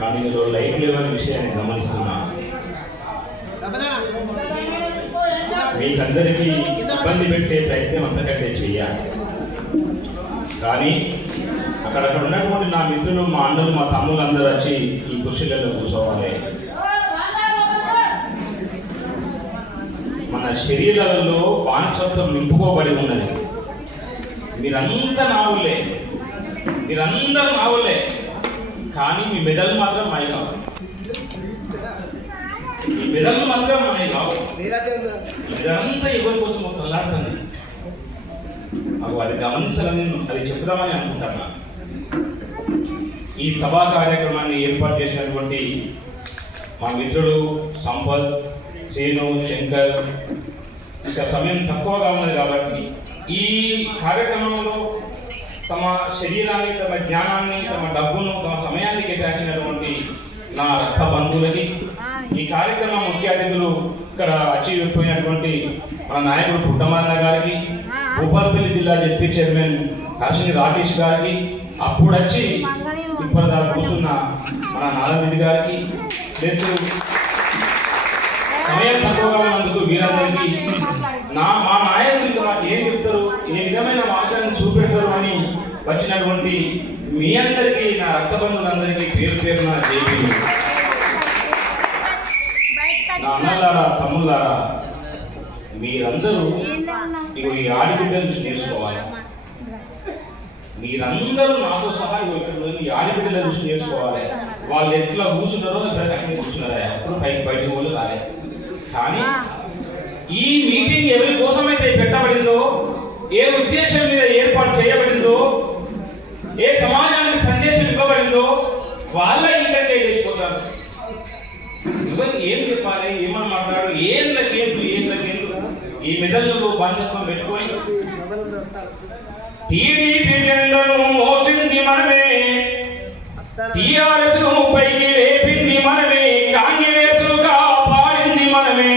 కానీ మీరు life level విషయాన్ని గమనిస్తున్నా. మీకందరికీ ఇబ్బంది పెట్టే ప్రయత్నం అంతకంటే చెయ్యాలి. కానీ అక్కడక్కడ ఉన్నటువంటి నా మిత్రులు, మా అన్నలు, మా తమ్ముళ్ళు అందరూ వచ్చి ఈ కుర్చీలలో కూర్చోవాలి. మన శరీరాలలో బానిసత్వం నింపుకోబడి ఉన్నది. మీరంతా నావులే, మీరందరూ నావులే, కానీ మీ మెడలు మాత్రం మాయ కావు. ఈ మెడలు మాత్రం మాయ కావు. ఇదంతా ఎవరి కోసం తల్లాడుతుంది. అది గమనించాలని, అది చెప్దామని అనుకుంటున్నా. ఈ సభా కార్యక్రమాన్ని ఏర్పాటు చేసినటువంటి మా మిత్రుడు సంపత్, శ్రీను, శంకర్, ఇంకా సమయం తక్కువగా ఉన్నది కాబట్టి ఈ కార్యక్రమంలో తమ శరీరాన్ని, తమ జ్ఞానాన్ని, తమ డబ్బును, తమ సమయాన్ని కేటాయించినటువంటి నా రక్త బంధువులకి, ఈ కార్యక్రమం ముఖ్య అతిథులు ఇక్కడ వచ్చిపోయినటువంటి మన నాయకుడు పుట్టమన్న గారికి, భూపాలపల్లి జిల్లా జడ్పీ చైర్మన్ కాశిని రాకేష్ గారికి, అప్పుడు వచ్చి ఇప్పటిదాకా కూర్చున్న మన నారాయణ గారికి, సమయం తక్కువగా ఉన్నందుకు వీరందరికీ మా నాయకుడికి మాకు ఏం చెప్తారు, ఏ విధమైన మార్గాన్ని చూపెడతారు అని వచ్చినటువంటి మీ అందరికీ, నా రక్త బంధువులందరికీ పేరు పేరున జేబీ. నా అన్నలారా, తమ్ముళ్ళారా, మీరందరూ ఇగో ఈ ఆడిబిడ్డల నుంచి నేర్చుకోవాలి. మీరందరూ నాతో సహా ఈ ఆడిబిడ్డల నుంచి నేర్చుకోవాలి. వాళ్ళు ఎట్లా కూర్చున్నారో అక్కడ కూర్చున్నారా, ఎప్పుడు బయటకు వాళ్ళు రాలేదు. కానీ ఈ మీటింగ్ ఎవరి కోసమైతే పెట్టబడిందో, ఏ ఉద్దేశం మీద ఏర్పాటు చేయబడిందో, ఏ సమాజానికి సందేశం ఇవ్వబడిందో వాళ్ళ ఇక్కడికే చేసిపోతారు. ఇవన్నీ ఏం చెప్పాలి, ఏమని మాట్లాడాలి, ఏళ్ళకేందు ఈ మెదళ్ళలో బాధ్యత్వం పెట్టుకొని టీడీపీ జెండాను మోసింది మనమే, టీఆర్ఎస్ ను పైకి లేపింది మనమే, కాంగ్రెస్ కాపాడింది మనమే.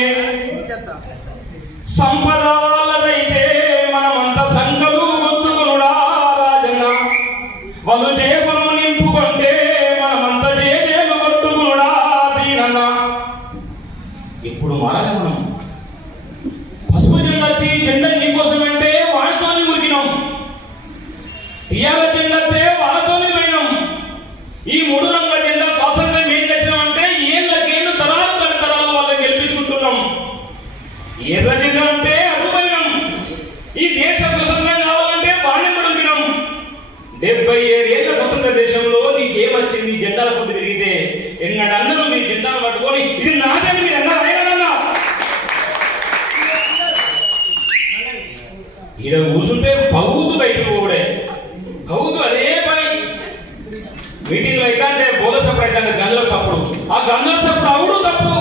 సంపద వాళ్ళదైతే మనమంతా సంఘలు గుర్తుకునుడా రాజన్న, వాళ్ళు జేబును నింపుకుంటే మనమంతా జేజేలు కొట్టుకునుడా సీనన్న. ఇప్పుడు మారాలి మనం. పసుపు జెండా వచ్చి జెండా నీకోసం అంటే వాడితోనే మురికినాం, టీఆర్ఎస్ జెండా వస్తే వాళ్ళతోనే పోయినాం. ఈ 3 రంగుల జెండా స్వాతంత్రం ఏం తెచ్చినామంటే ఏళ్ళకేళ్ళు తరాలు తరతరాలు వాళ్ళని గెలిపించుకుంటున్నాం. ఎర్ర జెండా అంటే అడుగుపోయినాం. ఈ దేశ స్వతంత్రం కావాలంటే బాణ్యం పడుకున్నాం. 77 ఏళ్ళ స్వతంత్ర దేశంలో నీకేమొచ్చింది? జెండాల పొద్దు తిరిగితే ఎన్నడన్నలు మీ జెండాలు పట్టుకొని ఇది నాదని మీరు అన్నారు. ఈడ కూర్చుంటే బౌతు బయటకు పోడే, బౌతు అదే పని. మీటింగ్లో అయితే అంటే బోధ సప్పుడు అయితే అంటే గంజల సప్పుడు, ఆ గంజల సప్పుడు అవుడు తప్పు.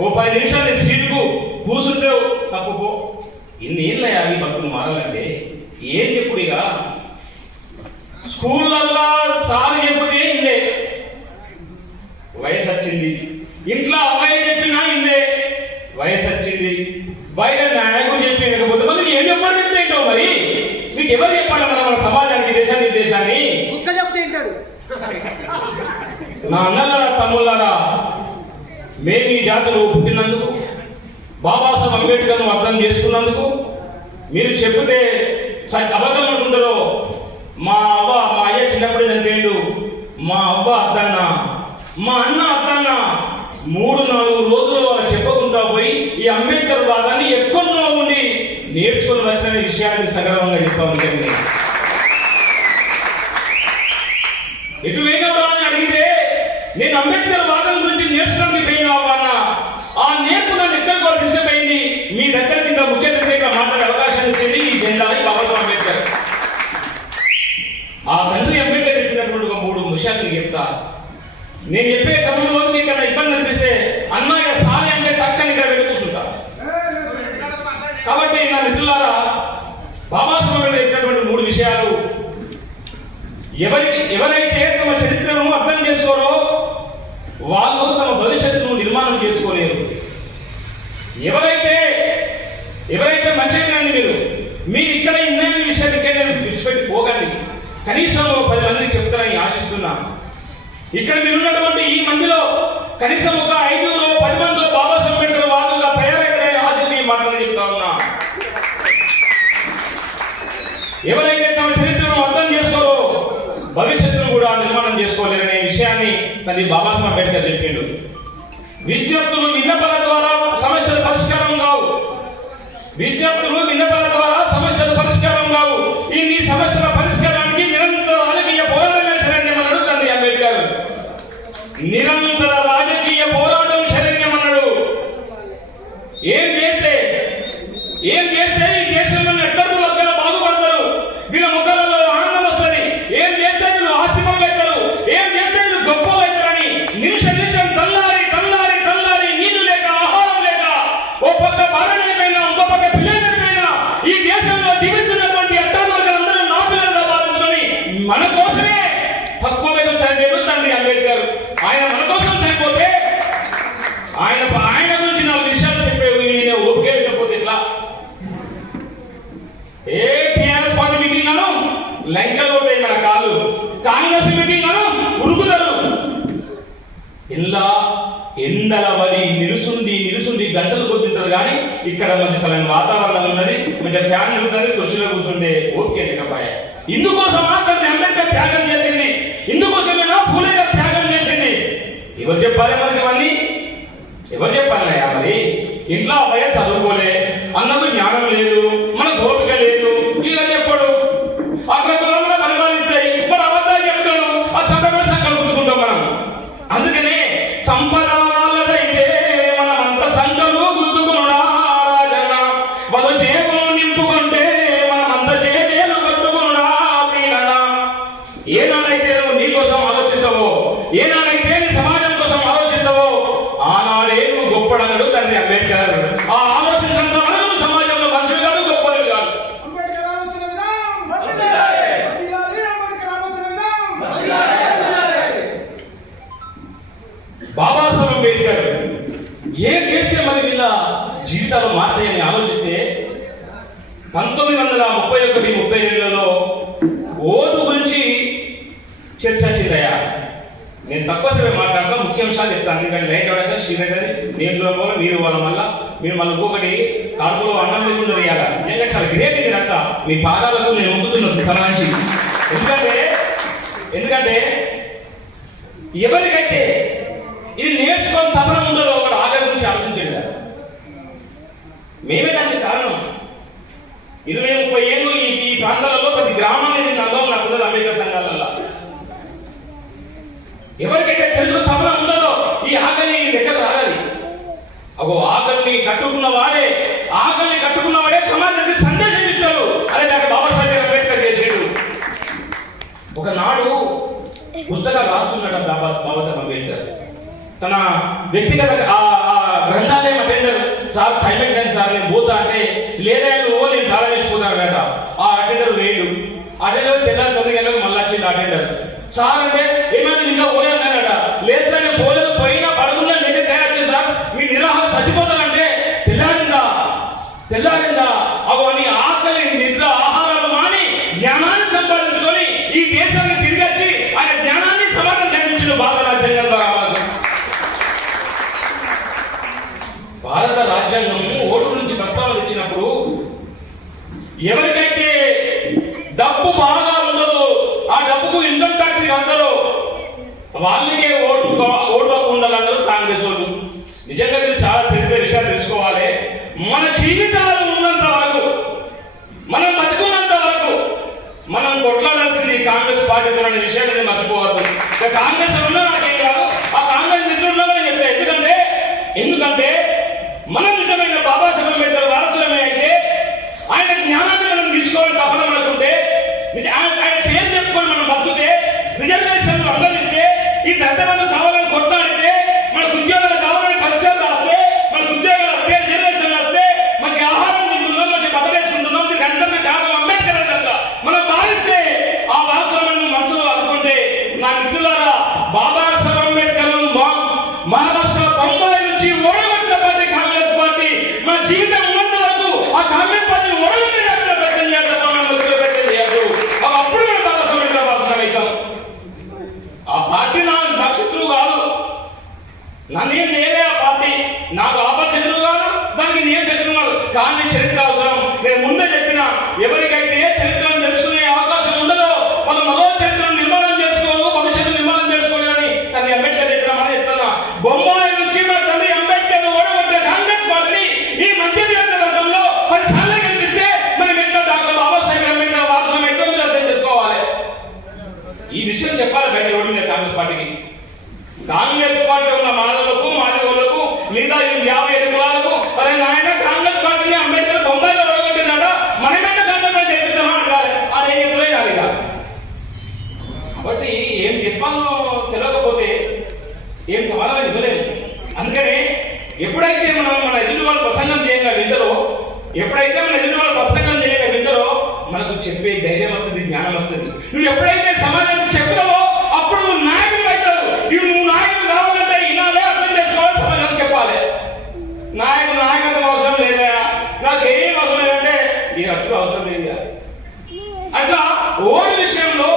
ఓ 10 నిమిషాలు సీటుకు కూర్చుంటే తప్పుకో. ఇన్ని ఏళ్ళ అవి బతుకులు మారాలంటే ఏం చెప్పుడు? ఇక స్కూళ్ళల్లా సార్ చెప్పితే ఇల్లే, వయసు వచ్చింది. ఇంట్లో అబ్బాయి చెప్పినా ఇల్లే, వయసు వచ్చింది. బయట నాయకుడు చెప్పి లేకపోతే మరి ఏం చెప్పాలి? చెప్తే ఏంటో మరి మీకు ఎవరు చెప్పాలి? మన సమాజానికి, దేశాన్ని కుక్క చెప్తే ఏంటాడు? నా అన్నలారా, తమ్ముళ్ళారా, మేము ఈ జాతులు పుట్టినందుకు, బాబాసాహెబ్ అంబేద్కర్ను అర్థం చేసుకున్నందుకు, మీరు చెప్తే అబద్ధం అనుకుంటారో. మా అవ్వ, మా అయ్య చిన్నప్పుడే చనిపోయిండు, మా అవ్వ అద్దన్న, మా అన్న అద్దన్న 3-4 రోజులు వాళ్ళు చెప్పకుండా పోయి ఈ అంబేద్కర్ వాదాన్ని ఎక్కువగా ఉండి నేర్చుకుని వచ్చిన విషయాన్ని సగర్వంగా చెప్తా ఉంటాను. ఎటు పోయినావు అని అడిగితే నేను అంబేద్కర్ వాదం గురించి నేర్చుకోవడానికి పోయినావు అన్న. ఆ నేర్పు నన్ను ఎక్కడికో డిస్టర్బ్ అయింది. మీ దగ్గర ఇంకా ముఖ్య అతిథిగా మాట్లాడే అవకాశం ఇచ్చింది ఈ జెండా, బాబాసాహెబ్ అంబేద్కర్. ఆ తండ్రి అంబేద్కర్ చెప్పినటువంటి ఒక 3 విషయాలు చెప్తా. నేను చెప్పే క్రమంలో ఇక్కడ ఇబ్బంది అనిపిస్తే అన్నయ్య సారి అంటే తక్కని ఇక్కడ వెళ్ళి కూర్చుంటా. కాబట్టి నా మిత్రులారా, బాబాసాహెబ్ చెప్పినటువంటి 3 విషయాలు ఎవరైతే తమ చరిత్రను అర్థం చేసుకోరో వాళ్ళు తమ భవిష్యత్తును నిర్మాణం చేసుకోలేరు. ఎవరైతే మంచిగా మీరు ఇక్కడ ఇన్ని విషయాలకే నేను విడిచిపెట్టి పోకండి. కనీసం 10 మందికి చెప్తారని ఆశిస్తున్నా. ఇక్కడ మీరున్నటువంటి ఈ మందిలో కనీసం ఒక 5-10 మందిలో బాబాసాహెబ్ అంబేద్కర్ వాళ్ళుగా తయారైతే ఆశని మాటలు చెప్తా ఉన్నా. ఎవరైతే తమ చరిత్రను అర్థం చేసుకోరో భవిష్యత్తును కూడా నిర్మాణం చేసుకోలేరనే విషయాన్ని తల్లి బాబాసాహెబ్ అంబేద్కర్ చెప్పిండు. విద్యార్థులు విన్నపాల ద్వారా సమస్యల పరిష్కారం కావు. విద్యార్థులు విన్నపాల ద్వారా సమస్యల పరిష్కారం కావు. ఈ సమస్యల పరిష్కారానికి నిరంతర రాజకీయ పోరాటమే శరణ్యమన్నాడు తండ్రి అంబేద్కర్. నిరంతర రాజకీయ పోరాటం శరణ్యమన్నాడు. ఏం చేస్తే ఈ దేశంలో ఎట్టడు వర్గాలు బాగుపడతారు, వీళ్ళ ముఖాలలో ఆనందం వస్తుంది, ఏం చేస్తే వీళ్ళు ఆస్తిపరులు అవుతారు, ఏం చేస్తే వీళ్ళు గొప్పలు అవుతారని నిమిషం తల్లారి నీళ్లు లేక ఆహారం లేక ఓ పక్క బాలనైపోయినా ఇంకో పక్క పిల్లలైపోయినా ఈ దేశంలో జీవిస్తున్నటువంటి అట్టడు వర్గాలందరూ నా పిల్లలుగా భావించుకొని మన కోసమే తక్కువ మీద చనిపోయాడు తండ్రి అంబేద్కర్. ఆయన మన కోసం చనిపోతే ఆయన గురించి 4 విషయాలు చెప్పేవి నేను ఓకే లేకపోతే ఇట్లా ఏ టీఆర్ఎస్ పార్టీ మీటింగ్ అను లంకలు పోతాయి మన కాలు, కాంగ్రెస్ మీటింగ్ అను ఉరుకుతారు. ఇలా ఎండల వడి నిలుసుండి గంటలు కొద్దింటారు. కానీ ఇక్కడ మంచి సరైన వాతావరణం ఉన్నది, మంచి ఫ్యాన్ ఉంటుంది, కుర్చీలో కూర్చుంటే ఓకే లేకపోయా. ఇందుకోసమా తను అంబేద్కర్ త్యాగం చేసింది, ఇందుకోసమేనా ఫూలే గారు త్యాగం చేసింది. ఎవరు చెప్పాలి మనకి ఇవన్నీ? ఎవరు చెప్పాలయ్యా? మరి ఇంట్లో అబ్బాయి చదువుకోలే, అన్నకు జ్ఞానం లేదు, మనకు ఓపిక లేదు, ఇలా చెప్పాడు. అక్కడ కూడా పరిపాలిస్తాయి, ఇప్పుడు అబద్ధాలు చెప్తాడు, ఆ సంపద సంకల్పుకుంటాం మనం. అందుకనే సంపద వాళ్ళదైతే మనమంత సంకలు గుర్తుకున్నా రాజన్న, వాళ్ళు జేబులు నింపుకుంటే మనమంత జేబేలు కట్టుకున్నా తీరన్నా. ఏనాడైతే నువ్వు నీ కోసం ఆలోచిస్తావో, ఏనాడైతే నీ సమాజం కోసం ఆలోచిస్తావో ఆనాడే నువ్వు గొప్పడన్నాడు తండ్రి అంబేద్కర్. ఆ ఆలోచించినంత వరకు సమాజంలో మనుషులు కాదు, గొప్పలు కాదు. బాబాసాహెబ్ అంబేద్కర్ ఏం చేస్తే మరి వీళ్ళ జీవితాలు మారుతాయని ఆలోచిస్తే 1931-32లో ఓటు గురించి చర్చ వచ్చిందయ్యా. నేను తక్కువ సేపు మాట్లాడతా, ముఖ్య అంశాలు చెప్తాను. ఎందుకంటే లైట్ అవుతుంది, షీట్ అవుతుంది, నేను దూరం వల్ల మీరు వాళ్ళ మళ్ళీ ఇంకొకటి కడుపులో అన్నం లేకుండా వేయాలి. నిజంగా చాలా గ్రేట్ మీరంతా, మీ పాదాలకు నేను ఒప్పుతున్నాను సమాజి. ఎందుకంటే ఎవరికైతే ఇది నేర్చుకొని తపన ఉండదో వాడు ఆఖరి గురించి ఆలోచించండి. మేమే దానికి కారణం. 20-30 ఏళ్ళు ఈ ప్రాంతాలలో ప్రతి గ్రామాన్ని నందం నా పిల్లలు అంబేద్కర్ సంఘాలలో ఎవరికైతే తెలుసు తపన ఉండదో ఈ ఆకలి లెక్కలు రావాలి. అగో ఆకలిని కట్టుకున్న వాడే సమాజానికి సందేశం ఇస్తాడు. అదే డాక్టర్ బాబాసాహెబ్ అంబేద్కర్ చేసాడు. ఒకనాడు పుస్తకాలు రాస్తున్నాడు బాబాసాహెబ్ అంబేద్కర్. తన వ్యక్తిగత గ్రంథాలయం అటెండర్ సార్ టైం అయిందని సార్ నేను పోతా అంటే, లేదా నువ్వు నేను తాళం వేసిపోతాను కదా. ఆ అటెండర్ వేడు. అటెండర్ తెల్లారి 9 గంటలకు మళ్ళీ వచ్చింది అటెండర్. సార్ అంటే ఏమైనా ఇంకా పోలేదన్నట. లేదు సార్ నేను పోలేదు, పోయినా పడుకున్నా మెసేజ్ తయారు సార్, మీ నిరాహారం చచ్చిపోతానంటే తెల్లారిందా అవు అని ఆకలి నిద్ర ఆహారాలు మాని జ్ఞానాన్ని సంపాదించుకొని ఈ దేశాన్ని తిరిగి వచ్చి ఆయన జ్ఞానాన్ని సమాజం కనిపించిన భారత రాజ్యాంగం ద్వారా భారత రాజ్యాంగం ఓటు గురించి ప్రస్తావన ఇచ్చినప్పుడు ఎవరికైతే డబ్బు బాగా ఉండదో, ఆ డబ్బుకు ఇన్కమ్ ట్యాక్స్ అందరూ వాళ్ళకే ఓటు ఉండాలన్నారు కాంగ్రెస్ వాళ్ళు. నిజంగా మీరు చాలా చరిత్ర విషయాలు తెలుసుకోవాలి. మన జీవితాలు ఉన్నంత వరకు, మనం బతుకున్నంత వరకు మనం కొట్లాడాల్సింది కాంగ్రెస్ పార్టీ అనే విషయాన్ని మర్చిపోవద్దు. కాంగ్రెస్ ఉన్నా నాకేం కాదు, ఆ కాంగ్రెస్ మిత్రుల్లో నేను చెప్తాను. ఎందుకంటే మనం నిజమైన బాబాసాహెబ్ అంబేద్కర్ వారసులమే అయితే ఆయన జ్ఞానాన్ని మనం తీసుకోవాలని తపన అనుకుంటే, ఆయన పేరు చెప్పుకొని మనం బతుకుతే, రిజర్వేషన్లు అందరిస్తే, ఈ దత్తమంది కావాలని కొట్లాడితే, మనకు ఉద్యోగాలు కావాలని పరీక్షలు రాస్తే, మనకు ఉద్యోగాలు వస్తే, రిజర్వేషన్లు వస్తే, మంచి ఆహారం తింటున్నాం, మంచి బట్టలేసుకుంటున్నాం, దీనికి అందరికీ కారణం అంబేద్కర్ కనుక మనం భావిస్తే, ఆ వారసులను మనసులో అనుకుంటే, నా మిత్రులారా బాబాసాహెబ్ అంబేద్కర్ మహారాష్ట్ర బొంబాయి నుంచి ఓడగొట్టిన పార్టీ కాంగ్రెస్ పార్టీ. మా జీవితం ఉన్నంత వరకు ఆ కాంగ్రెస్ పార్టీని ఓడగొట్టే ప్రయత్నం చేయాలి. అప్పుడు మనం బాబాసాహెబ్ అంబేద్కర్ వారసులం అవుతాం. ఆ పార్టీ నన్నేం నేనే ఆ పార్టీ, నాకు ఆపశత్రువు కాదు, దానికి నేను శత్రువు కాదు. కానీ చరిత్ర అవసరం. నేను ముందే చెప్పిన, ఎవరికైతే చరిత్రను తెలుసుకునే అవకాశం ఉండదో వాళ్ళు మరో చరిత్రను నిర్మాణం చేసుకోవు, భవిష్యత్తు నిర్మాణం చేసుకోలేదని తల్లి అంబేద్కర్ చెప్పినామని చెప్తున్నా. బొంబాయి నుంచి మా తల్లి అంబేద్కర్ ఓడగొట్టే కాంగ్రెస్ పార్టీని ఈ మధ్య నియోజకవర్గంలో 10 సార్లు గెలిపిస్తే మనం ఎంత డాక్టర్ బాబాసాహెబ్ అంబేద్కర్ వారసులం అయితే మీరు అర్థం చేసుకోవాలి. ఈ విషయం చెప్పాలి బయట రోడ్డు మీద కాంగ్రెస్ పార్టీకి. కాంగ్రెస్ పార్టీ ఉన్న మాధవులకు, మాదిగోళ్లకు, లేదా ఈ 50 కులాలకు అరే నాయన కాంగ్రెస్ పార్టీని అంబేద్కర్ బొంబాయిలో ఓడగొట్టినాడా, మనకంటే కాంగ్రెస్ చేపిస్తామా అడగాలి. అదేం చెప్పలేదు అది కాదు. కాబట్టి ఏం చెప్పాలో తెలియకపోతే ఏం సమాధానం ఇవ్వలేదు. అందుకని ఎప్పుడైతే మన ఎదుటి వాళ్ళు ప్రసంగం చేయగా వింటారో, ఎప్పుడైతే మన ఎదుటి వాళ్ళు ప్రసంగం చేయగా వింటారో మనకు చెప్పే ధైర్యం వస్తుంది, జ్ఞానం వస్తుంది. నువ్వు ఎప్పుడైతే సమాజానికి చెప్తావో అప్పుడు నువ్వు నాయకుడు అవుతావు. ఇవి నువ్వు నాయకుడు కావాలంటే ఇనాలే, అర్థం చేసుకోవాలి, సమాజానికి చెప్పాలి. నాయకత్వం అవసరం లేదా, నాకు ఏం అవసరం లేదంటే ఈ అసలు అవసరం లేదు. అట్లా ఓటు విషయంలో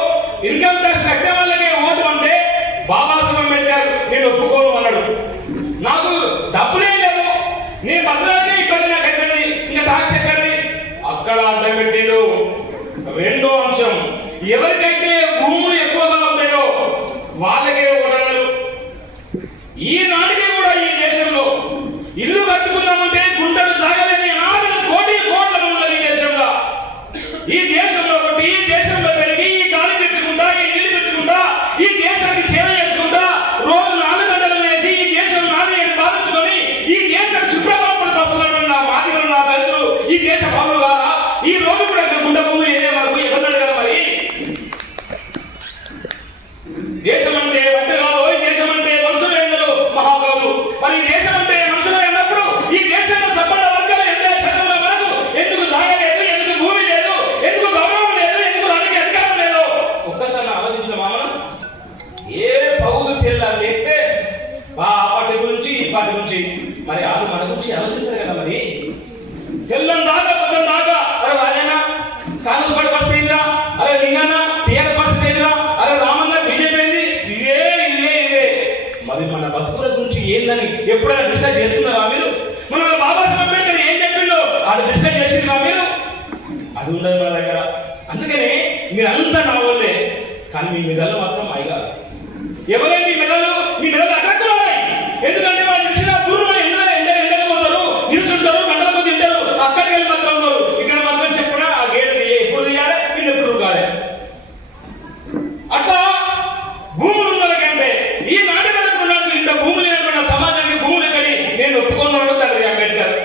ఇన్కమ్ ట్యాక్స్ కట్టే వాళ్ళకే ఓటు అంటే బాబాసాహెబ్ అంబేద్కర్ నేను ఒప్పుకోను అన్నాడు. నాకు డబ్బులే లేదు, నేను భద్రాలకే ఇబ్బంది, నాకు అవుతుంది, ఇంకా ట్యాక్స్ ఎక్కడి అక్కడ అడ్డం పెట్టాడు. రెండో అంశం, ఎవరికైతే భూములు ఎక్కువగా ఉంటాయో వాళ్ళకే ఓటన్నారు. ఈనాటికి కూడా ఈ దేశంలో ఇల్లు కట్టుకుందామంటే గుంటలు సాగలేని 4 కోట్ల ఉన్నది ఈ దేశంలో. ఈ దేశంలో ఒకటి, ఈ దేశంలో పెరిగి ఈ గాలి పెంచుకుంటా, ఈ నీళ్ళు పెంచుకుంటా, ఈ దేశానికి సేవ చేసుకుంటా, రోజు 4 గంటలు వేసి ఈ దేశం నాది అని భావించుకొని ఈ దేశం శుభ్రపరపడి వస్తున్నటువంటి నా మాదిగలు, నా దళితులు ఈ దేశ పౌరులు కాదా? ఈ రోజు కూడా గుండె భూములు ఏదే వరకు ఎవరన్నాడు కదా. మరి దేశం అంటే వంట కాదు, ఈ దేశం అంటే మనుషులు ఎందరో మహాకవులు. మరి ఈ దేశం అంటే మనుషులు అన్నప్పుడు ఈ దేశంలో సంపన్న వర్గాలు 80% వరకు ఎందుకు సాగలేదు, ఎందుకు భూమి లేదు, ఎందుకు గౌరవం లేదు, ఎందుకు రాజకీయ అధికారం లేదు? ఒక్కసారి ఆలోచించిన మామూలు ఏ పౌరు తెల్లారైతే ఆ పార్టీ గురించి ఈ పార్టీ గురించి, మరి వాళ్ళు మన గురించి ఆలోచించారు కదా. మరి తెల్లం దాకా పొద్దున దాకా అరే రాజన్న కాంగ్రెస్ పార్టీ పరిస్థితి ఏంద్రా, అరే లింగన్న టీఆర్ఎస్ పరిస్థితి ఏంద్రా, అరే రామన్న బీజేపీ ఏంది, ఇవే ఇవే ఇవే. మరి మన బతుకుల గురించి ఏందని ఎప్పుడైనా డిస్కస్ చేస్తున్నారా మీరు? మన బాబాసాహెబ్ అంబేద్కర్ ఏం చెప్పిండో అది డిస్కస్ చేసిండ్రా మీరు? అది ఉండదు మన దగ్గర. అందుకని మీరంతా నా వాళ్ళే, కానీ మీ మెదళ్ళు మాత్రం అయిగా. ఎవరే మీ మెదళ్ళు అడ్డకు రావాలి. ఎందుకంటే వాళ్ళు నిలిచిన పూర్వం ఎండలు పోతారు, నిలుచుంటారు, గంటలకు తింటారు, అక్కడికి వెళ్ళి మాత్రం ఉన్నారు. ఇక్కడ మాత్రం చెప్పినా ఆ గేటు ఎప్పుడు తీయాలి, వీళ్ళు ఎప్పుడు కాలే. అట్లా భూములు ఉన్నకంటే ఈ నాటకాలకు ఇంత భూములు లేకుండా సమాజానికి భూములు ఎక్కడి నేను ఒప్పుకున్నాడు తండ్రి అంబేద్కర్.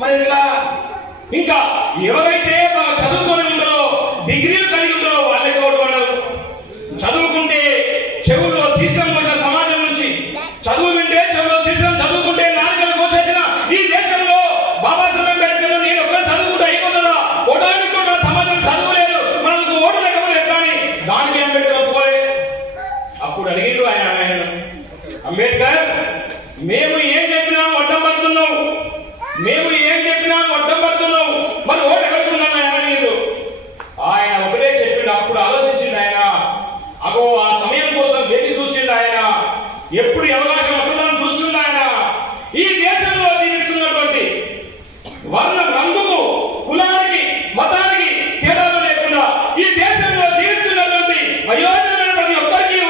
మరి ఇట్లా ఇంకా ఎవరైతే చదువుకొని ఉంటారో, డిగ్రీలు కలిగి ఉంటారో వాళ్ళకి ఓటు పడరు. చదువుకుంటే చెవుల్లో తీసం కొట్టిన సమాజం నుంచి, చదువు వింటే చెవుల్లో తీసం, చదువుకుంటే నాలుగలు కోసేసిన ఈ దేశంలో బాబాసాహెబ్ అంబేద్కర్ నేను ఒక్కరు చదువుకుంటే అయిపోతుందా? ఓటానికి కూడా సమాజం చదువు లేదు, మనకు ఓటు లేకపోతే ఎట్లా అని దానికి అంబేద్కర్ ఒప్పుకోలే. అప్పుడు అడిగిండు ఆయన అంబేద్కర్, మేము ఏం చెప్పినా అడ్డం పడుతున్నావు, మేము ఏం చెప్పినా అడ్డం పడుతున్నావు, మరి ఓటు ఎవరుకున్నాను ఆయన అడిగిండు. ఆయన ఒకటే చెప్పిండు. అప్పుడు ఆలోచించిండు ఆయన. అగో ఆ సమయం కోసం వేచి చూసిండు ఆయన. ఎప్పుడు అవకాశం వస్తుందని చూస్తుండు ఆయన. ఈ దేశంలో జీవిస్తున్నటువంటి వర్ణం, రంగుకు, కులానికి, మతానికి తేడాలు లేకుండా ఈ దేశంలో జీవిస్తున్నటువంటి వయోజనమైన ప్రతి ఒక్కరికి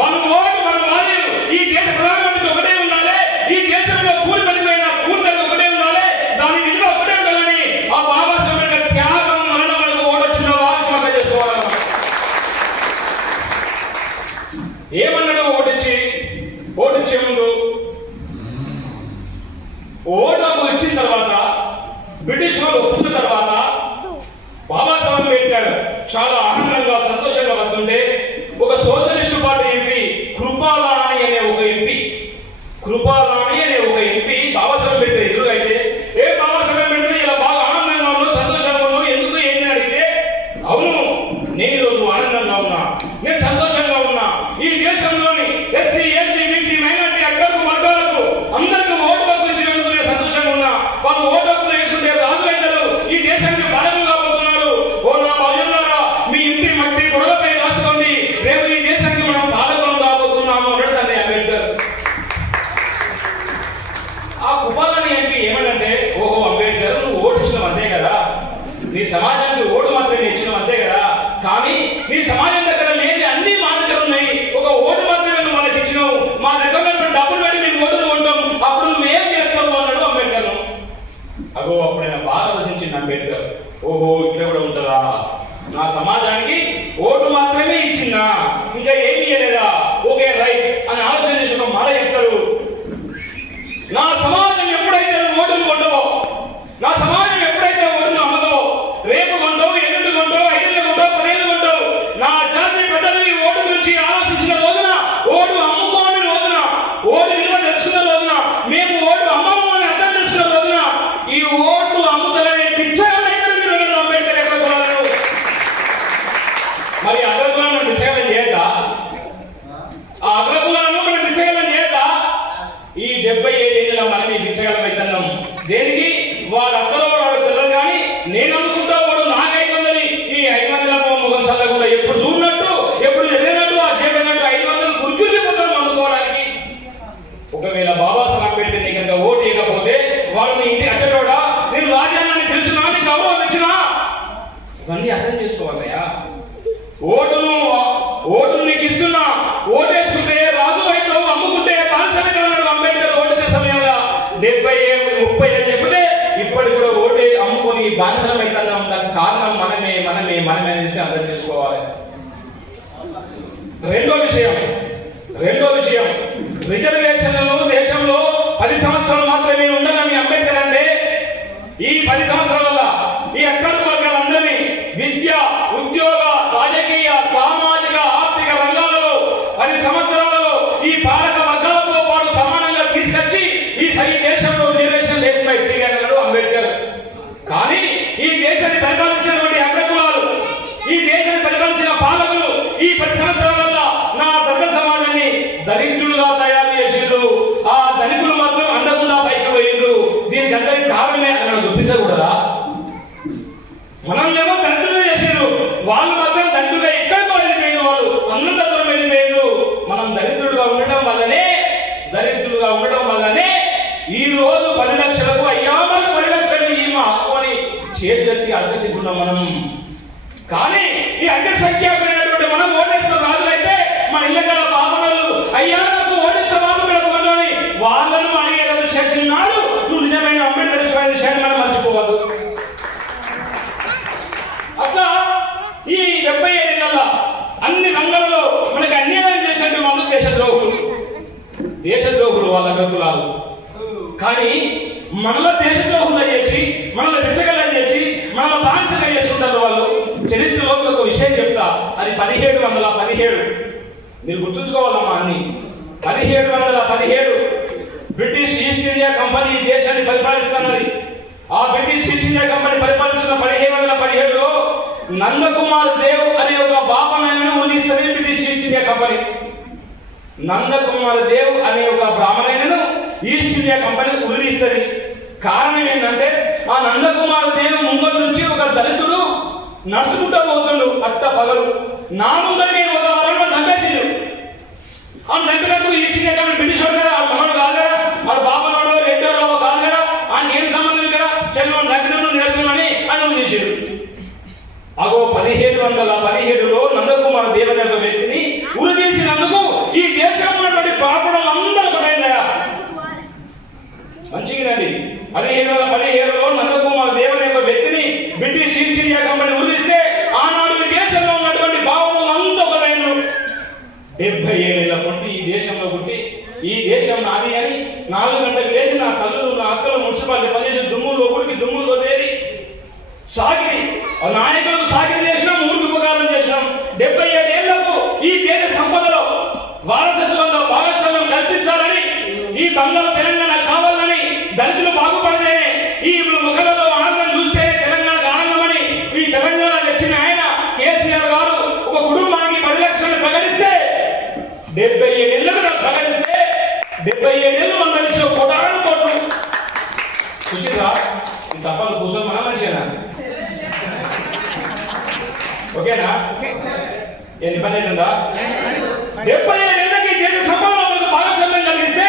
మన ఓటు, మన వాల్యూ ఈ దేశ ప్రధానమంత్రికి ఒకటే ఉండాలి. ఈ దేశంలో కూలి పడిపోయిన కూలికి ఒకటే ఉండాలి, దాని విలువ ఒకటే ఉండాలని ఆ బాబాసాహెబ్ అంబేద్కర్ త్యాగం మరణం మనకు ఓటు వచ్చిన వారసులుగా చేసుకోవాలి. ఏమన్నాడు? ఓటు ఇచ్చే ముందు ఓటు ఇచ్చిన తర్వాత బ్రిటిష్ వాళ్ళు ఒప్పుకున్న తర్వాత బాబాసాహెబ్ అంబేద్కర్ చాలా ఆనందంగా సంతోషంగా వస్తుంటే ఒక సోషలిస్టు పార్టీ ఎంపీ కృపాలాని అనే ఒక ఎంపీ బాబాసాహెబ్ అంబేద్కర్ ఎదురుగా అయితే, ఏ బాబాసాహెబ్ అంబేద్కర్ ఇలా బాగా ఆనందంగా ఉన్నావు, సంతోషంగా ఉన్నావు, ఎందుకు ఏంటి అడిగితే, అవును నేను ఈరోజు ఆనందంగా ఉన్నా, నేను సంతోషంగా ఉన్నా. ఈ దేశంలోని ఎస్సీ, ఎస్టీ, బీసీ, మైనారిటీ అక్కలకు వర్గాలకు అందరికీ ఓటు హక్కు ఇచ్చినందుకు నేను సంతోషంగా ఉన్నా. వాళ్ళు ఓటు హక్కు వేస్తుంటే రాజులైతారు, ఈ దేశానికి పాలకులు కాబోతున్నారు. ఓ నా భజనులారా, మీ ఇంటి మట్టి గొడవపై రాసుకోండి, రేపు ఈ దేశానికి మనం పాలకులు కాబోతున్నాము అన్నాడు తండ్రి అంబేద్కర్. నా సమాజం ఎప్పుడైతే ఓటును అమ్మదో, రేపు కొంటావు, ఎల్లుండి కొంటావు, 5 ఏళ్ళు కొంటావు, 10 ఏళ్ళు కొంటావు, నా జాతి పెద్దలు ఈ ఓటు గురించి ఆలోచించిన రోజున, ఓటు అమ్ముకోని రోజున, ఓటు విలువ తెలుసుకున్న రోజున, మేము ఓటు అమ్మము అని అర్థం చేసుకున్న రోజున, ఈ ఓటు అమ్ముతలనే పిచ్చగాళ్ళైతే మీరు అంబేద్కర్ ఎక్కడ మరి అగ్రకులాలను పిచ్చగాళ్ళని చేయదా? ఆ అగ్రకులాలను మనం పిచ్చగాళ్ళని చేయదా? ఈ 77 ఏళ్ళ మనం ఈ పిచ్చగాళ్ళం అవుతున్నాం. దేనికి? వాడు అత్తలో వాడు తెలియదు, కానీ నేను అనుకుంటా వాడు నాకు 500, ఈ 500 ముఖం చల్లకుండా ఎప్పుడు చూడనట్టు, ఎప్పుడు జరిగినట్టు, ఆ చేయబడినట్టు 500 కుర్చీపోతాను అందుకోవడానికి. ఒకవేళ బాబాసాహెబ్ అంబేద్కర్ నీ కనుక ఓటు వేయకపోతే వాడు మీ ఇంటికి వచ్చేటోడా, నేను రాజ్యాంగాన్ని పిలిచినా, నీకు గౌరవం ఇచ్చినా, ఇవన్నీ అర్థం చేసుకోవాలయ్యా. ఓటును నీకు ఇస్తున్నా, ఓటేసుకుంటే రాజు అవుతావు, అమ్ముకుంటే బానిసమే అన్నాడు అంబేద్కర్ ఓటు సమయంలో. 30 అని చెప్తే ఇప్పటికి కూడా ఓటే అమ్ముకొని బానిసలం అవుతున్నాం. దానికి కారణం మనమే అనేసి అర్థం చేసుకోవాలి. రెండో విషయం రిజర్వేషన్లను దేశంలో 10 సంవత్సరాలు మాత్రమే ఉండాలని అంబేద్కర్ అంటే, ఈ 10 సంవత్సరాలలో ఈ అక్కడి వర్గాలందరినీ విద్య, ఉద్యోగ, రాజకీయ, సామాజిక, ఆర్థిక రంగాలలో 10 సంవత్సరాలలో ఈ పాలక వర్గాలతో పాటు సమానంగా తీసుకొచ్చి ఈ దేశంలో రిజర్వేషన్ లేకుండా ఎత్తిగాడు అంబేద్కర్. కానీ ఈ దేశాన్ని పరిపాలించినటువంటి అగ్రకులాలు, ఈ దేశాన్ని పరిపాలించిన పాలకులు ఈ 10 సంవత్సరాలలో నా దళిత సమాజాన్ని దరిద్రులుగా తయారు చేసిండ్రు. ఆ ధనికులు మాత్రం అందకుండా పైకి పోయిండ్రు. దీనికి అందరికి కారణమే అని గుర్తించకూడదా? మనల్ని ఏమో దరిద్రులు చేసిండ్రు, వాళ్ళు మాత్రం దరిద్రులుగా ఎక్కడికో వెళ్ళిపోయిన వాళ్ళు అందరూ వెళ్ళిపోయిండ్రు. మనం దరిద్రులుగా ఉండడం వల్లనే ఈ రోజు 10 లక్షలకు అయ్యా మనకు 10 లక్షలు ఈ మా హక్కుని చేతులెత్తి అడ్డదిద్దున్నాం మనం. కానీ ఈ అగ్ర సంఖ్యాకులైనటువంటి మనం ఓటేస్తున్న రాజులైతే మన ఇళ్ళగల బాబులు అయ్యా నాకు ఓటేస్తే బాబు పెడతామని వాళ్ళను అడిగేటప్పుడు చేసినాడు. నువ్వు నిజమైన అంబేద్కర్ విషయాన్ని మనం మర్చిపోవద్దు. అట్లా ఈ 77 ఏళ్ళ అన్ని రంగాల్లో మనకి అన్యాయం చేసినట్టు వాళ్ళు దేశద్రోహులు వాళ్ళ అగ్రకులాలు. కానీ మనలో దేశద్రోహులు చేసి, మనలో బిచ్చగల చేసి, మనలో బాధ్యతగా చేస్తుంటారు వాళ్ళు. చరిత్రలో ఒక విషయం చెప్తా, అది 1717. మీరు గుర్తుంచుకోవాలమ్మా అన్ని. 1717 బ్రిటిష్ ఈస్ట్ ఇండియా కంపెనీ ఈ దేశాన్ని పరిపాలిస్తున్నది. ఆ బ్రిటిష్ ఈస్ట్ ఇండియా కంపెనీ పరిపాలిస్తున్న 1717లో నందకుమార్ దేవ్ అనే ఒక బాపనాయనను ఉరిదీస్తుంది British East India Company. Nandakumar Dev అనే ఒక బ్రాహ్మణులను ఈస్ట్ ఇండియా కంపెనీ ఉరిదీస్తుంది. కారణం ఏంటంటే, ఆ నందకుమార్ దేవ్ ముంగల్ నుంచి ఒక దళితుడు నడుచుకుంటూ పోతుండు పట్ట పగలు. నా ముందరే ఒక వరంలో చంపేసిండు. ఆ చంపినందుకు ఈస్ట్ ఇండియా కంపెనీ బ్రిటిష్ వాడు కదా, మనోడు కాదు కదా, వాడు బాపనోడు రెడ్డో కాదు కదా, ఆయన ఏం సంబంధం కదా, చంద్రుడు చంపినను నిరతులని అని తీసాడు. అగో 1717లో నందకుమార్ దేవ్ అనే ఒక వ్యక్తిని ఉరిదీసినందుకు ఈ దేశంలో ఉన్నటువంటి బాపనులు అందరూ ఒకటైందా? మంచిగానండి. 1717లో నందకుమార్ దేవ్ అనే ఒక వ్యక్తిని బ్రిటిష్ ఈస్ట్ ఇండియా కంపెనీ ఉరిదిస్తే ఆనాడు ఈ దేశంలో ఉన్నటువంటి బాపనులు అందరూ ఒకటైనారు. 77 ఏళ్ళ పుట్టి ఈ దేశంలో పుట్టి, ఈ దేశం నాది అని 4 గంటలకు లేచి నా తల్లులు, నా అక్కలు మున్సిపాలిటీ పనిచేసి దుమ్ముల్లో ఊరికి దుమ్ముల్లో తేలి సాగిరి నాయకులకు సాగిరి చేసినాం, ఊరికి ఉపకారం చేసినాం. 77 ఏళ్లకు ఈ దేశ సంపదలో వారసత్వంలో భాగస్వామ్యం కల్పించాలని, ఈ బంగారు తెలంగాణ కావాలని, దళితులు బాగుపడితేనే, ఈ ముఖంలో ఆనందం చూస్తేనే తెలంగాణకు ఆనందమని ఈ తెలంగాణ తెచ్చిన ఆయన కేసీఆర్ గారు ఒక కుటుంబానికి 10 లక్షలు ప్రకటిస్తే, 77 ఏళ్లకు ప్రకటిస్తే 77 ఏళ్ళు మన మనిషి కోటాను కోట్లు. చూసిరా ఈ సభలు కూర్చొని మన మంచిగా ఓకేనా? ఏం ఇబ్బంది అవుతుందా? 77 ఏళ్ళకి దేశ సంపదలో భాగస్వామ్యం కలిగిస్తే,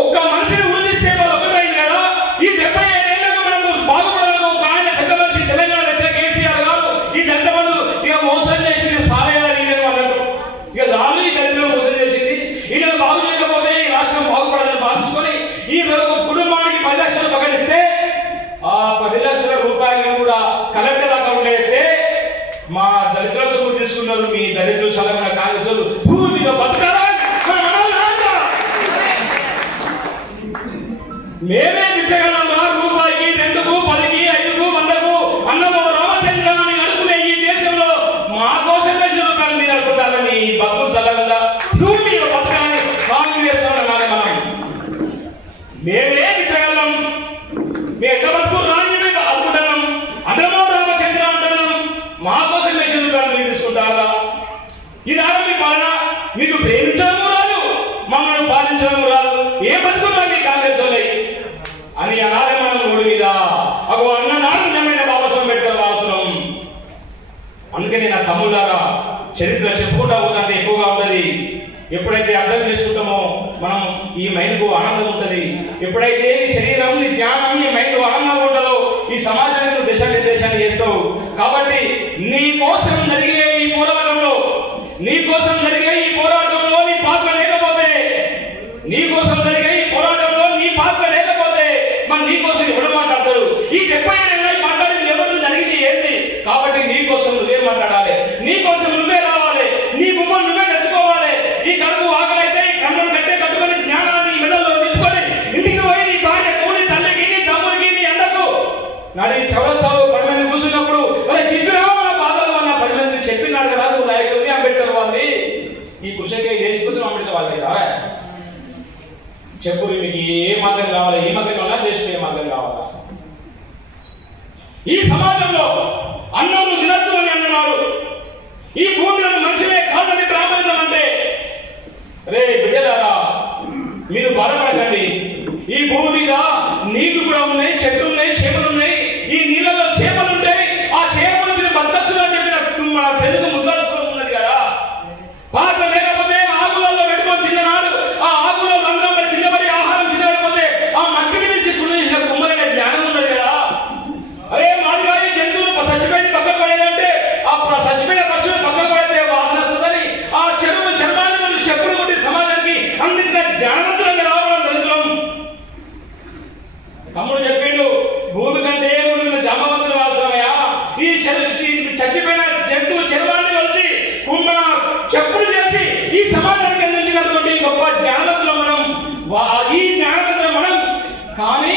ఒక్క మనిషిని ఉరిదిస్తే వాళ్ళు ఒకటైంది కదా. ఈ 77 ఏళ్ళకు మనకు బాగుపడాలని ఒక ఆయన పెద్ద మనిషి తెలంగాణ తెచ్చిన కేసీఆర్ గారు ఈ దళిత బంధు ఇక మోసం చేసింది సాలేదని అన్నట్టు. ఇక రాళ్ళు ఈ దళితులు మోసం చేసింది, ఈయన బాగు చేయకపోతే ఈ రాష్ట్రం బాగుపడదని భావించుకొని ఈ కుటుంబానికి 10 లక్షలు ప్రకటిస్తే, ఆ 10 లక్షల రూపాయలను కూడా కలెక్టర్ అకౌంట్ అయితే మా దళితులతో తీసుకున్నారు. మీ దళితులు సలహా కాంగ్రెస్లు భూమిగా బతకాలా? మేమే ఇచ్చగలం రూపాయి మేమేమి చేయగలం, మీ ఎట్లా బతుకు రాని మేము అనుకుంటున్నాం, అందరమో రామచంద్ర అంటున్నాం, మా కోసం వేసిన మీరు తీసుకుంటారా? ఇదారా మీ పాలన? మీకు ప్రేమించడము రాదు, మమ్మల్ని పాలించడము రాదు, ఏ బతుకున్నా మీ కాంగ్రెస్ వాళ్ళే అని అనాలే మనం రోడ్డు మీద. అగో అన్న నాడు నిజమైన బాబాసం పెట్టారు అవసరం. అందుకని నా తమ్ముళ్ళారా, చరిత్ర చెప్పుకుంటా పోతుంటే ఎక్కువగా ఉన్నది. ఎప్పుడైతే అర్థం చేసుకుంటామో మనం ఈ మైండ్కు ఆనందం ఉంటుంది. ఎప్పుడైతే నీ శరీరం, నీ జ్ఞానం, నీ మైండ్ ఆనందంగా ఉంటుందో ఈ సమాజానికి నువ్వు దిశానిర్దేశాన్ని చేస్తావు. కాబట్టి నీ కోసం జరిగే ఈ పోరాటంలో, నీ కోసం జరిగే ఈ పోరాటంలో నీ పాత్ర లేకపోతే, నీ కోసం జరిగే ఈ పోరాటంలో నీ పాత్ర లేకపోతే మరి నీ కోసం ఎవరు మాట్లాడతారు? ఈ 70 ఏళ్ళై మాట్లాడింది ఎవరు, జరిగింది ఏంటి? కాబట్టి నీ కోసం నువ్వే మాట్లాడాలి, నీ కోసం నువ్వే రావాలి, నీ గుమ్మను నువ్వే తెచ్చుకోవాలి. ఈ కడుపు ఆకలైతే ఈ కన్నును కట్టే కట్టుకొని జ్ఞానాన్ని మెడలో నింపుకొని ఇంటికి పోయి నీ భార్యకు, నీ తల్లికి, నీ తమ్ముడికి, నీ అన్నకు నాడు చౌరస్తాలో 10 మంది కూర్చున్నప్పుడు అలా దిగురావు నా బాధలు అన్న 10 మంది చెప్పినాడు కదా నువ్వు నాయకుడిని అంబేద్కర్ వాళ్ళని. ఈ కృషికి వేసుకుంటున్నావు అంబేద్కర్ వాళ్ళ కదా. చెప్పు మీకు ఏ మార్గం కావాలి? ఈ మార్గం కావాలా, దేశం ఏ మార్గం కావాలా? ఈ సమాజంలో అన్నము తినద్దు అని అన్నారు. ఈ భూమిలో మనిషినే కాదని బ్రాహ్మణం అంటే, రే బిడ్డలారా మీరు బాధపడకండి. ఈ భూమి మీద నీళ్లు కూడా ఉన్నాయి, చెట్లు ఉన్నాయి, చేపలు ఉన్నాయి. ఈ నీళ్ళలో చేపలు ఉంటాయి. ఆ చేపలు తిని బతకచ్చు అని చెప్పిన మన తెలుగు ముద్రలో ఉన్నది కదా. పాత్ర లేకపోతే ఆకులలో పెట్టుకొని తిన్ననాడు, ఆ ఆకులో రంగంలో తినబడి ఆహారం తినకపోతే ఆ మట్టిని వేసి కుళ్ళేసిన కుమ్మరైన జ్ఞానం ఉన్నది కదా. అరే మాదిగా ఈ జంతువులు చచ్చిపోయిన పక్కకు పడేదంటే ఆ చచ్చిపోయిన పశువులు పక్కకు పడితే వాసన వస్తుందని ఆ చర్మాన్ని నుంచి చెప్పులు కొట్టి సమాజానికి అందించిన జ్ఞానవంతులంగా రావడం దళితులం. తమ్ముడు చెప్పిండు, భూమి కంటే ముందు జామవంతులు అవసరమయ్యా. ఈ చచ్చిపోయిన జంతువు చర్మాన్ని వచ్చి చెప్పులు చేసి ఈ సమాజానికి అందించినటువంటి గొప్ప జ్ఞానవంతులు మనం. ఈ జ్ఞానవంతులు మనం. కానీ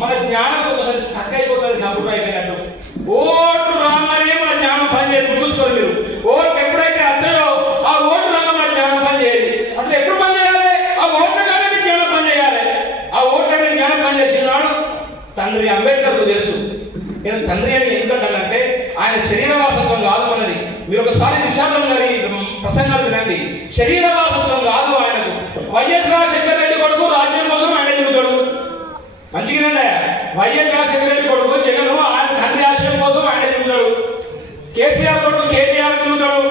మన జ్ఞానం ఒకసారి స్టక్ అయిపోతుంది, కంప్యూటర్ అయిపోయినట్టు. ఓట్లు రాగానే మన జ్ఞానం పనిచేయదు. గుర్తుంచుకోండి మీరు. ఓట్లు ఎప్పుడైతే అద్దరో ఆ ఓట్లు రాగా మన జ్ఞానం పనిచేయదు. అసలు ఎప్పుడు పని చేయాలి? ఆ ఓట్ల కానీ జ్ఞానం పనిచేయాలి. ఆ ఓట్ల మీద జ్ఞానం పనిచేసినాడు తండ్రి అంబేద్కర్కు తెలుసు. నేను తండ్రి అని ఎందుకంటానంటే ఆయన శరీరవాసత్వం కాదు అన్నది. మీరు ఒకసారి నిశాంతం గారి ప్రసంగాలు వినండి. శరీరవాసత్వం కాదు ఆయనకు. వైఎస్ రాజశేఖర రెడ్డి కొడుకు రాజ్యం కోసం ఆయన తిరుగుతాడు. మంచిగానే వైఎస్ రాజశేఖర రెడ్డి కొడుకు జగన్ ఆయన తండ్రి ఆశయం కోసం ఆయన తిరుగుతాడు. కేసీఆర్ కొడుకు కేటీఆర్ తిరుగుతాడు.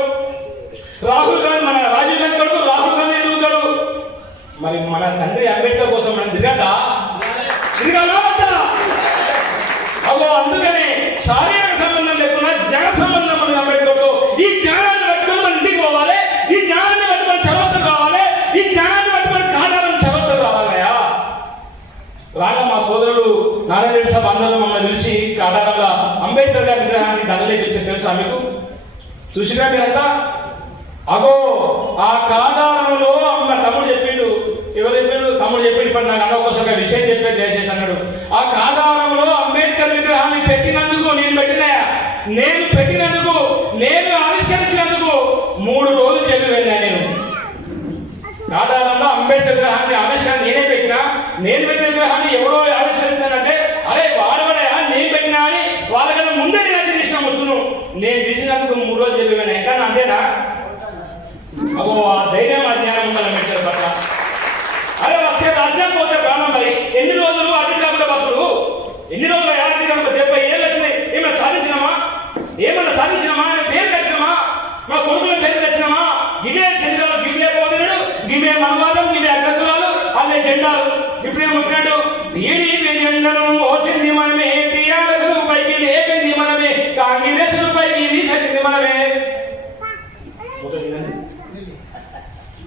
రాహుల్ గాంధీ, మన రాజీవ్ గాంధీ కొడుకు రాహుల్ గాంధీ తిరుగుతాడు. మరి మన తండ్రి అంబేద్కర్ కోసం మనం తిరగదా? తిరగాలా? అగో అందుకనే శారీరక సంబంధం లేకుండా జన సంబంధం మన అంబేద్కర్తో. ఈ జ్ఞానాన్ని పట్టుకొని మన ఇంటికి పోవాలి. ఈ జ్ఞానాన్ని పట్టుకొని చదవతం కావాలి. ఈ జ్ఞానాన్ని పట్టుకొని కాదాలను చదవతం కావాలయా. రాగా మా సోదరుడు నారాయణ రెడ్డి సాబ్ అందరూ మమ్మల్ని పిలిచి కాదారంగా అంబేద్కర్ గారి విగ్రహాన్ని దండలేకి వచ్చి తెలుసా మీకు? చూసినా మీరంతా? అగో ఆ కాదారంలో మా తమ్ముడు చెప్పిండు. ఎవరు చెప్పారు? తమ్ముడు చెప్పిండు. ఇప్పుడు నాకు అనవసరం విషయం చెప్పే దయచేసి అన్నాడు. ఆ కాదారంలో అంబేద్కర్ విగ్రహాన్ని పెట్టినందుకు నేను పెట్టినందుకు నేను ఆవిష్కరించినందుకు 3 రోజులు చెప్పి వెళ్ళా. నేను కాదారంలో అంబేద్కర్ విగ్రహాన్ని ఆవిష్కరణ నేనే పెట్టినా. నేను పెట్టిన విగ్రహాన్ని ఎవరో ఆవిష్కరిస్తానంటే అరే వాడబడయా నేను పెట్టినా అని వాళ్ళకన్నా ముందే నేను తీసిన వస్తును. నేను తీసినందుకు 3 రోజులు చెప్పి వెళ్ళా. ఇంకా అంతేనా? అగో ఆ ధైర్యం, ఆ జ్ఞానం ఉండాలి అంబేద్కర్ పట్ల. అరే వస్తే రాజ్యం పోతే ప్రాణం. మరి ఎన్ని రోజులు అడ్డు కాకుండా బతుకుడు? ఎన్ని రోజులు 70 ఏళ్ళు వచ్చినాయి. ఏమైనా సాధించినామా? ఏమన్నా సాధించినామా? పేరు తెచ్చినామా? మా కొడుకుల పేరు తెచ్చినామా? గివే శరీరాలు, గివే పోదినుడు, గివే మనవాదం, గివే అగ్రకులాలు, అల్లే జెండాలు. ఇప్పుడేమో చెప్పినట్టు టీడీపీ జెండను మోసింది మనమే, టీఆర్ఎస్ పైకి లేపింది మనమే, కాంగ్రెస్ పైకి తీసేసింది మనమే.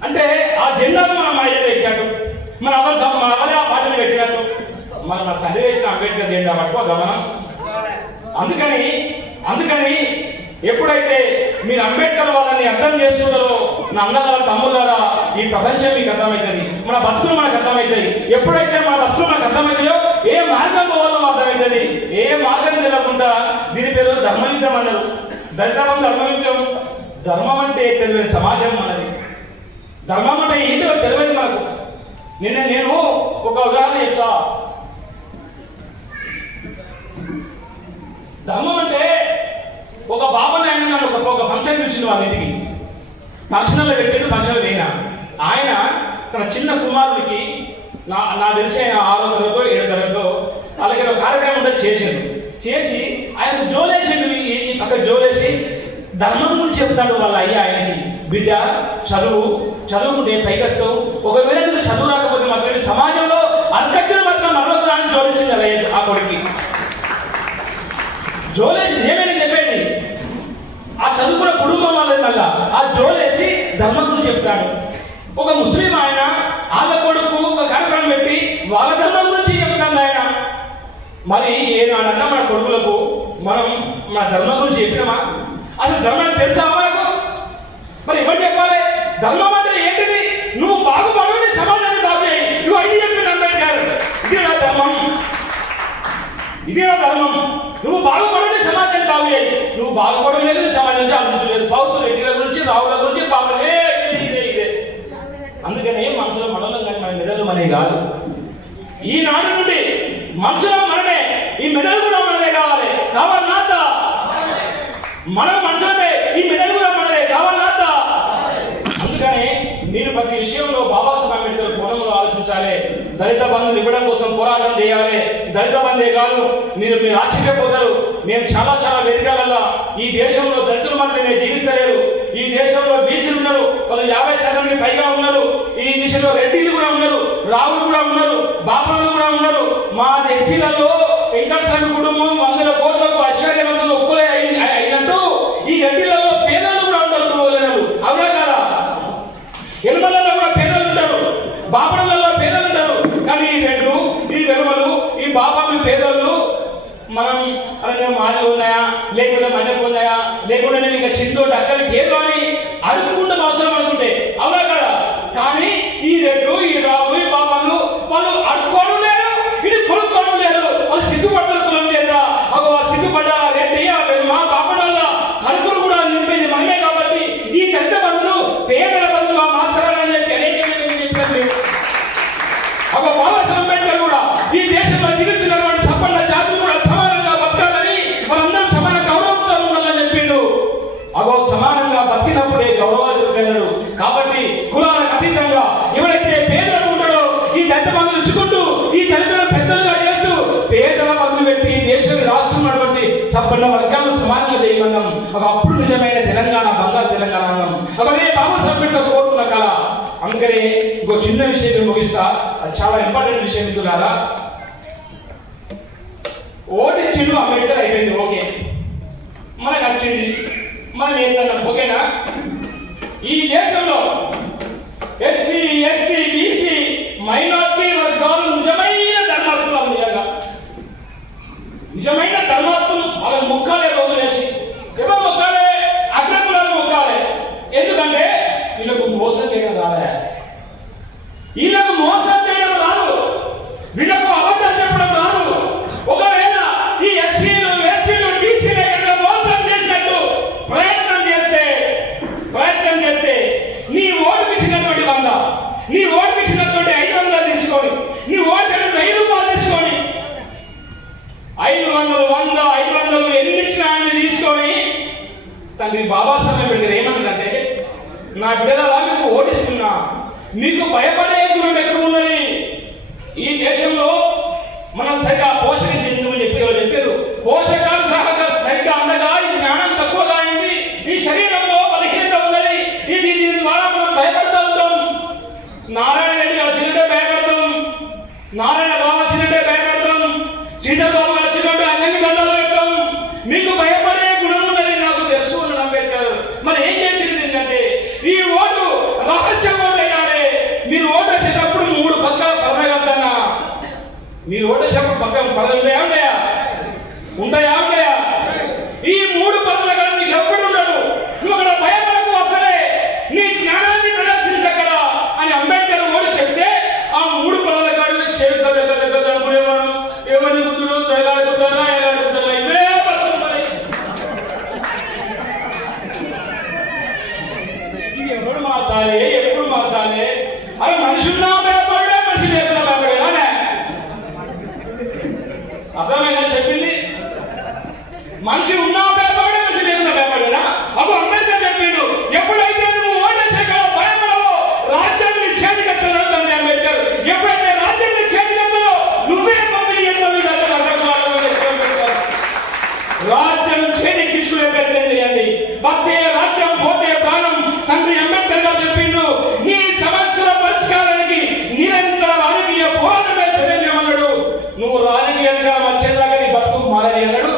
అంటే ఆ జెండాను మనం అయ్యే పెట్టినట్టు, మన అవలే ఆ పార్టీలు పెట్టినట్టు మన తండ్రి పెట్టిన అంబేద్కర్ జెండా పట్టుకో గమనం. అందుకని ఎప్పుడైతే మీరు అంబేద్కర్ వాళ్ళని అర్థం చేస్తున్నారో నా అన్నగారు తమ్ముళ్ళారా, ఈ ప్రపంచం మీకు అర్థమవుతుంది. మన బతుకులు మనకు అర్థమవుతాయి. ఎప్పుడైతే మన బతుకులు మనకు అర్థమవుతాయో ఏ మార్గం పోవాలో అర్థమవుతుంది. ఏ మార్గం తెలియకుండా దీని పేరు ధర్మయుద్ధం అన్నారు. దళితం ధర్మయుద్ధం. ధర్మం అంటే తెలియని సమాజం మనది. ధర్మం అంటే ఏంటో తెలియదు మనకు. నేను ఒక ఉదాహరణ చెప్తా. ధర్మం అంటే ఒక బాబాని ఆయన నన్ను ఒక ఫంక్షన్ పిలిచింది వాళ్ళ ఇంటికి. ఫంక్షన్లో పెట్టాడు, ఫంక్షన్లో పోయినా. ఆయన తన చిన్న కుమారుడికి నా తెలిసి ఆయన 6వ తరగతో 7వ తరగతో అలాగే ఒక కార్యక్రమం ఉంటే చేసాడు. చేసి ఆయన జోలేసాడు, ఈ పక్క జోలేసి ధర్మం గురించి చెప్తాడు వాళ్ళ అయ్యా ఆయనకి. బిడ్డ చదువుకుంటే పైకొస్తావు, ఒకవేళ నీకు చదువు రాకపోతే మాత్రమే సమాజంలో అంతజ్ఞ మాత్రం మరొకరాన్ని జోడించింది ఆ కొడుకి. జోలేసి ఏమైనా చెప్పేది ఆ చదువుకున్న కుటుంబం వాళ్ళని మళ్ళా ఆ జోలేసి ధర్మం గురించి చెప్తాడు. ఒక ముస్లిం ఆయన వాళ్ళ కొడుకు ఒక కార్యక్రమం పెట్టి వాళ్ళ ధర్మం గురించి చెప్తాడు ఆయన. మరి ఏనాడన్నా మన కొడుకులకు మనం మన ధర్మం గురించి చెప్పినామా? అసలు ధర్మాన్ని తెలుసా మనకు? మరి ఎవరు చెప్పాలి? ధర్మం అంటే ఏంటిది? నువ్వు బాగుపడని సమాజాన్ని బాగు చేయి. నువ్వు ఐదు చెప్పిన అంబేద్కర్, ఇది నా ధర్మం, ఇది నా ధర్మం. నువ్వు బాగుపడని సమాజాన్ని బాగు చేయి. నువ్వు బాగుపడలేదు, సమాజం నుంచి ఆలోచించలేదు. పౌరులు రెడ్డిల గురించి, రావుల గురించి బాగులే ఇదే. అందుకనే మనసులో మనలో కానీ మన మెదళ్ళు మనే కాదు. ఈనాడు నుండి మనసులో మనమే, ఈ మెదడు కూడా మనదే కావాలి. కావాలన్నా మనం మనసులమే, ఈ మెదడు కూడా మనదే కావాలన్నా. అందుకని మీరు ప్రతి విషయంలో బాబాసాహెబ్ అంబేద్కర్ కోణంలో ఆలోచించాలి. దళిత బంధువులు ఇవ్వడం కోసం పోరాటం చేయాలి. దళిత బంధే కాదు, మీరు ఆశ్చర్యపోతారు. మేము చాలా వేదికలలో ఈ దేశంలో దళితులు మాత్రమే జీవిస్తలేరు. ఈ దేశంలో బీసీలు ఉన్నారు, వాళ్ళు 50% పైగా ఉన్నారు. ఈ దిశలో రెడ్డిలు కూడా ఉన్నారు, రావులు కూడా ఉన్నారు, బాపనులు కూడా ఉన్నారు. మా ఎస్సీలలో వెంకటస్వామి కుటుంబం 100 కోట్లకు ఐశ్వర్యవంతులు ఒక్కలే అయినట్టు ఈ రెడ్డిలలో పేదలు కూడా ఉంటారు. అవునా కదా? ఎనుమలలో కూడా పేదలు ఉంటారు, బాపనులలో పేదలు ఉంటారు. కానీ ఈ రెడ్లు, ఈ వెనుమలు, ఈ బాపనులు పేదలు మనం అలాగే మాది ఉన్నాయా, లేకపోతే మనకు ఉన్నాయా, లేకుంటే నేను ఇంకా చింతోటి అక్కడికి ఏదో అని అడుక్కుంటాం అవసరం అనుకుంటే. అవునా కదా? కానీ ఈ రెడ్లు, ఈ రావు, ఈ బాపనులు వాళ్ళు అడుక్కోవడం లేరు, ఇది కొనుక్కోవడం లేరు. వాళ్ళు సిగ్గుపడ్డారు కులం చేత. అగో సిగ్గుపడ్డ రెడ్డి మా బాపన వల్ల కడుపులు కూడా నింపేది మనమే. కాబట్టి ఈ దళిత బంధువులు పేదల బంధువులు మార్చాలని చెప్పి అనేకమైన చెప్పారు. అగో బాబాసాహెబ్ అంబేద్కర్ కూడా ఈ దేశంలో జీవిస్తున్నటువంటి సంపన్న జాతులు కూడా సమానంగా బతకాలని, వాళ్ళందరూ సమాన గౌరవంతో ఉండాలని చెప్పిండు. అగో సమానంగా బతికినప్పుడే గౌరవాలు దొరికాడు. కాబట్టి కులాలకు అతీతంగా ఎవరైతే పేదలు ఉంటాడో ఈ దళిత బంధువులు ఇచ్చుకుంటూ, ఈ దళితులను పెద్దలుగా చేస్తూ పేదల బంధువు పెట్టి ఈ దేశం రాష్ట్రం ఉన్నటువంటి సంపన్న వర్గాలు సమానంగా చేయమన్నాం. అప్పుడు నిజమైన తెలంగాణ, బంగారు తెలంగాణ అన్నాం. అదే బాబాసాహెబ్ అంబేద్కర్ కోరుకున్న కళ. అందుకని ఇంకో చిన్న విషయం ముగిస్తా, అది చాలా ఇంపార్టెంట్ విషయం ఇస్తున్నారా. ఓటిచ్చిండు అంబేద్కర్, అయిపోయింది, ఓకే, మనకు వచ్చింది, మనం ఏంటన్నాం, ఓకేనా? ఈ దేశంలో ఎస్సీ, ఎస్టీ, బీసీ, మైనార్టీ వర్గాలు నిజమైన ధర్మాత్ములు, నిజమైన ధర్మాత్ములు. వాళ్ళని మొక్కాలే రోజులేసి, ఎవరో మొక్కాలే, అగ్రకులాలు మొక్కాలే. ఎందుకంటే వీళ్ళకు మోసం చేయడం రాలే, వీళ్ళకు మోసం చేయడం రాదు, వీళ్ళకు అబద్ధం చెప్పడం రాదు. ఒకవేళ ఈ ఎస్సీలు, ఎస్టీలు, బీసీలు ఎక్కడ మోసం చేసినట్టు ప్రయత్నం చేస్తే నీ ఓటుకు ఇచ్చినటువంటి 100, నీ ఓటుకు ఇచ్చినటువంటి 500 తీసుకొని, నీ ఓటు 1000 రూపాయలు తీసుకొని, 500, 100, 500 ఎన్ని ఇచ్చినా అన్ని తీసుకొని తండ్రి బాబాసాహెబ్ అంబేద్కర్ ఏమన్నాడంటే, నా బిడ్డలా మీకు ఓటిస్తున్నా, మీకు భయపడే గుణం ఎక్కువ ఉన్నది. ఈ దేశంలో మనం సరిగా పోషకించమని చెప్పారు. పోషకాలు సరిగ్గా అందగా, ఈ జ్ఞానం తక్కువగా అయింది, ఈ శరీరంలో బలహీనత ఉన్నది. దీని ద్వారా మనం భయపడుతూ ఉంటాం. నారాయణ రెడ్డి వచ్చినట్టే భయపడతాం, నారాయణ రావు వచ్చినట్టే భయపడతాం, శ్రీధర్బాబు వచ్చినట్టు అన్ని గంటలు పెడతాం. మీకు భయపడే గుణం ఉన్నది నాకు తెలుసు అన్నాడు అంబేద్కర్. మరి ఏం చేసింది ఏంటంటే, ఈ ఓటు రహస్య ఓటు వేయాలి. మీరు ఓటు వేసేటప్పుడు 3 పక్కల పడగలుగుతానా? మీరు ఓటు వేసేటప్పుడు పక్కన పడగలుగుతాయా ఉంటాయా? ఈ 3 పదవుల కానీ నీకు ఎప్పుడు ఉండదు. నువ్వు అక్కడ భయపడకు, అసలే నీ జ్ఞానాన్ని ప్రదర్శించక్కడ అని అంబేద్కర్ ఓటు చెప్తే ఆ 3 పదవుల కాడు ఏమని బుద్ధుడు తొలగాడుకుతారా, ఎలాడుకుతారా, ఇవే పడుతుంది. ఇది ఎప్పుడు మార్చాలి? అరే మనిషి ఉన్నా భయపడే, మనిషి లేకున్నా భయపడేదా? మనిషి ఉన్నా భయపడే, మనిషి లేకున్నా భయపడేనా? అప్పుడు అంబేద్కర్ చెప్పిండు, ఎప్పుడైతే నువ్వు ఓటేసే కాడ భయపడవో రాజ్యాన్ని చేతికెత్తను తండ్రి అంబేద్కర్. ఎప్పుడైతే రాజ్యాన్ని చేతికెత్తలో నువ్వే పంపిణీ చేస్తావు. రాజ్యం చేతికిచ్చుకునే ప్రయత్నం చేయండి. భక్తే రాజ్యం పోతే ప్రాణం తండ్రి అంబేద్కర్ గారు చెప్పిండు. నీ సమస్యల పరిష్కారానికి నిరంతర రాజకీయ పోరాటమే శరణ్యం అన్నాడు. నువ్వు రాజకీయంగా వచ్చేదాకా నీ బతుకు మారని అన్నాడు.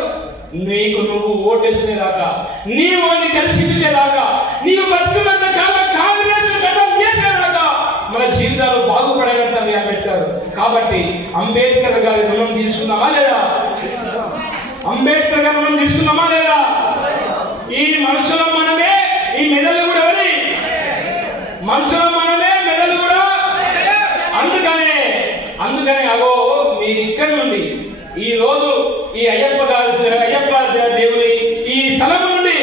నీకు నువ్వు ఓటేసుకునేదాకా, నీ వాడిని దర్శించేదాకా, నీవు బతుకున్నంత కాలం కాంగ్రెస్ గతం చేసేదాకా మన జీవితాలు బాగుపడాలంటారు అంబేద్కర్. కాబట్టి అంబేద్కర్ గారి రుణం తీసుకున్నామా లేదా? అంబేద్కర్ గారి రుణం తీసుకున్నామా లేదా? ఈ మనుషులం మనమే, ఈ మెదలు కూడా ఎవరి? మనుషులం మనమే, మెదలు కూడా. అందుకనే అగో మీరు ఇక్కడ నుండి ఈ రోజు ఈ అయ్యప్ప దేవుని ఈ స్థలం నుండి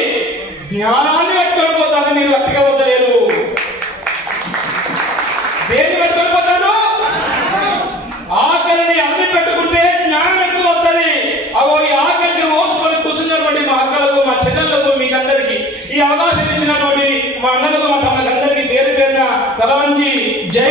జ్ఞానాన్ని పెట్టుకొని పోతారు. మీరు అట్టిగా పోతలేరు. దేన్ని పెట్టుకొని పోతారు? ఆకలిని అన్ని పెట్టుకుంటే జ్ఞానం ఎక్కువ వస్తుంది. అగో ఈ ఆకలిని ఓసుకొని కూర్చున్నటువంటి మా అక్కలకు, మా చెల్లెళ్ళకు, మీకు అందరికీ ఈ అవకాశం ఇచ్చినటువంటి మా అన్నలకు, మా తమకు అందరికీ పేరు పేరున తల వంచి జై